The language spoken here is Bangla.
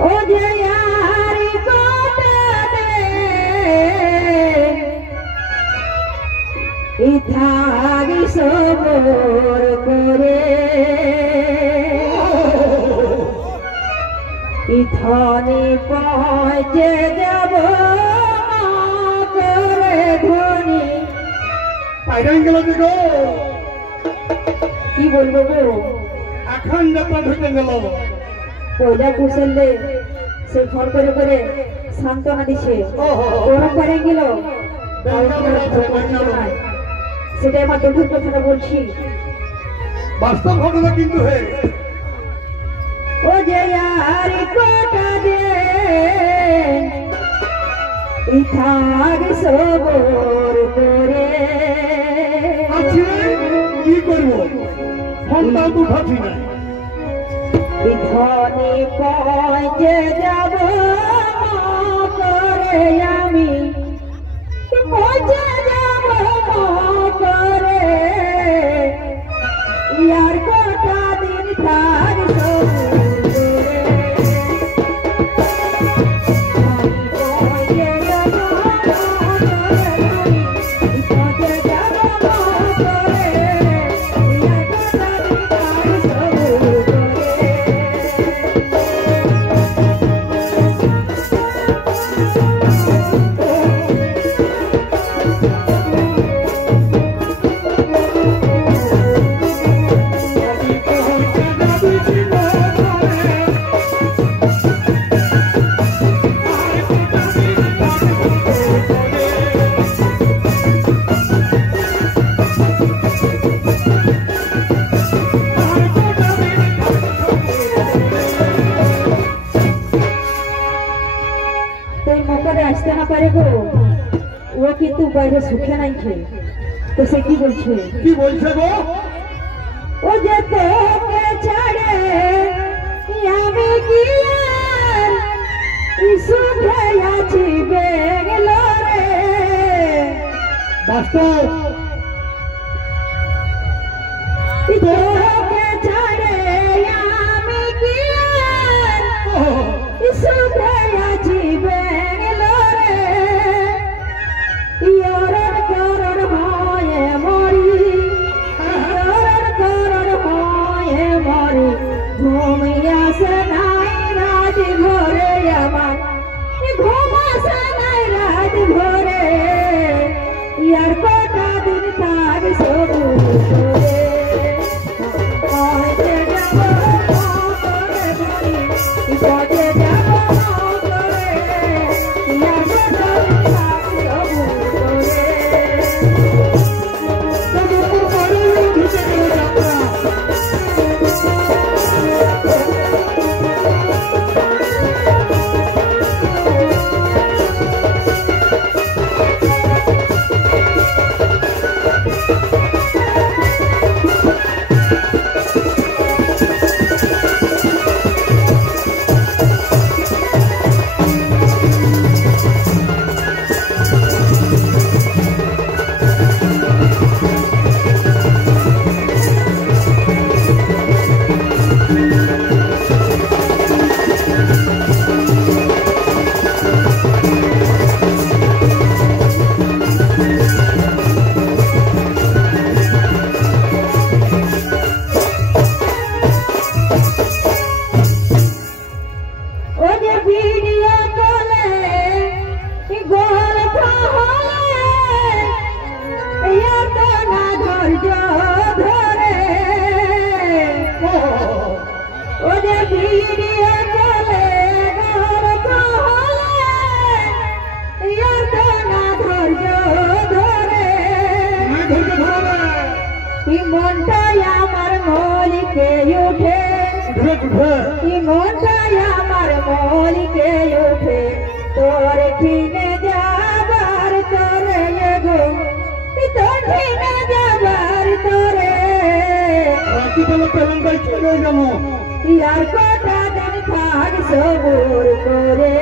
ও যে আর কটা দে ইথাগি সবর করে ইথনি পৌঁছে যাব করে ধনি পাইরান গেল দেখো কি বলবো গো এখন যাত্রা ঢুকে গেল পয়লা কুশলে সে ফোন করে করে সান্ত্বনা দিছে গরম পারে গেল সেটাই আমার দুঃখের কথাটা বলছি বাস্তব ঘটনা কিন্তু হে ও যে আর কটা দে ইথাগ সবর করে আছে কি করব ফোনটা তো উঠাচ্ছি না ধনী পৌঁছে যাব করে আমি পৌঁছে যাব করে ইয়ার কটা দিন থাক আসতে না পারে গো ও কিন্তু বাইরে সুখে নাই তো সে কি বলছে গো ও যে তোকে ছাড়ে আমি কি আর সুখে আছি বেঙ্গলোরে বাস্তব তোকে ছাড়ে আমি কি আর সুখে আছি यार कोटा दिन थाग सोबू पहुंचे जाबो करे पहुंचे जाबो करे यार कोटा दिन थाग सोबू আমার মলিকে উঠে তোর ঠিনে যাবার তোরে গো তোর ঠিনে যাবার তোরে ইয়ার কটা দিন থাক সবুর করে